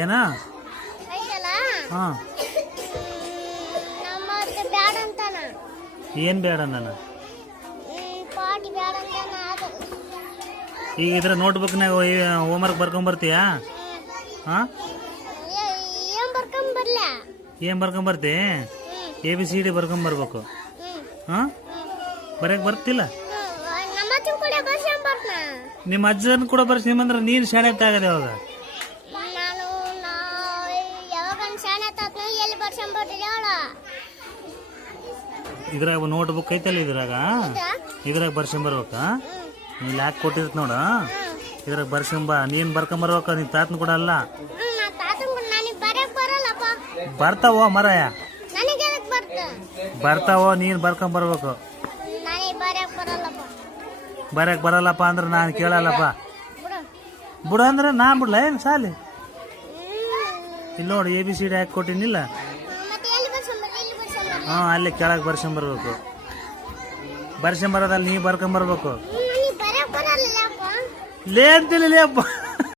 ಏನ ಹಾಂ ಏನು ಬೇಡ ನಾನು ಈಗ ಇದ್ರ ನೋಟ್ಬುಕ್ನಾಗ ಹೋಮ್ವರ್ಕ್ ಬರ್ಕೊಂಬರ್ತೀಯಾ? ಹಾಂ ಏನು ಬರ್ಕೊಂಬರ್ತಿ? ABCD ಬರ್ಕೊಂಬರ್ಬೇಕು. ಹಾಂ ಬರೆಯಕ್ಕೆ ಬರ್ತಿಲ್ಲ? ನಿಮ್ಮ ಅಜ್ಜನ ಕೂಡ ಬರ್ಸಿ ನಿಮ್ಮಂದ್ರೆ ನೀನು ಶಾಣೆ ಆಗದೆ ಅವಾಗ. ಇದ್ರಾಗ ನೋಟ್ಬುಕ್ ಐತಲ್ಲ ಇದ್ರಾಗ ಬರ್ಸ್ಕೊಂಬರ್ಬೇಕ. ನೀನು ಯಾಕೆ ಕೊಟ್ಟಿರ್ತ ನೋಡ ಇದ್ರಾಗ ಬರ್ಸ್ಕೊಂಬ. ನೀನು ಬರ್ಕೊಂಬರ್ಬೇಕ. ನೀನ್ ತಾತನ ಕೂಡ ಅಲ್ಲ. ಬರ್ತಾವೋ ಮರಯ ಬರ್ತಾವೋ. ನೀನು ಬರ್ಕೊಂಬರ್ಬೇಕು. ಬರಕ್ ಬರಲ್ಲಪ್ಪ ಅಂದ್ರೆ ನಾನು ಕೇಳಲ್ಲಪ್ಪ. ಬಿಡ ಅಂದ್ರೆ ನಾ ಬಿಡ್ಲ ಏನು ಸಾಲಿ? ಇಲ್ಲಿ ನೋಡಿ ABCD ಹಾಕಿ ಕೊಟ್ಟಿನಿಲ್ಲ. ಹಾಂ ಅಲ್ಲಿ ಕೆಳಗೆ ಬರ್ಸ್ಕೊಂಬರ್ಬೇಕು. ಬರ್ಸ್ಕೊಂಬರೋದಲ್ಲಿ ನೀ ಬರ್ಕೊಂಬರ್ಬೇಕು. ಲೇ ಅಂತಿಲ್ಲ ಲೇ ಅಪ್ಪ.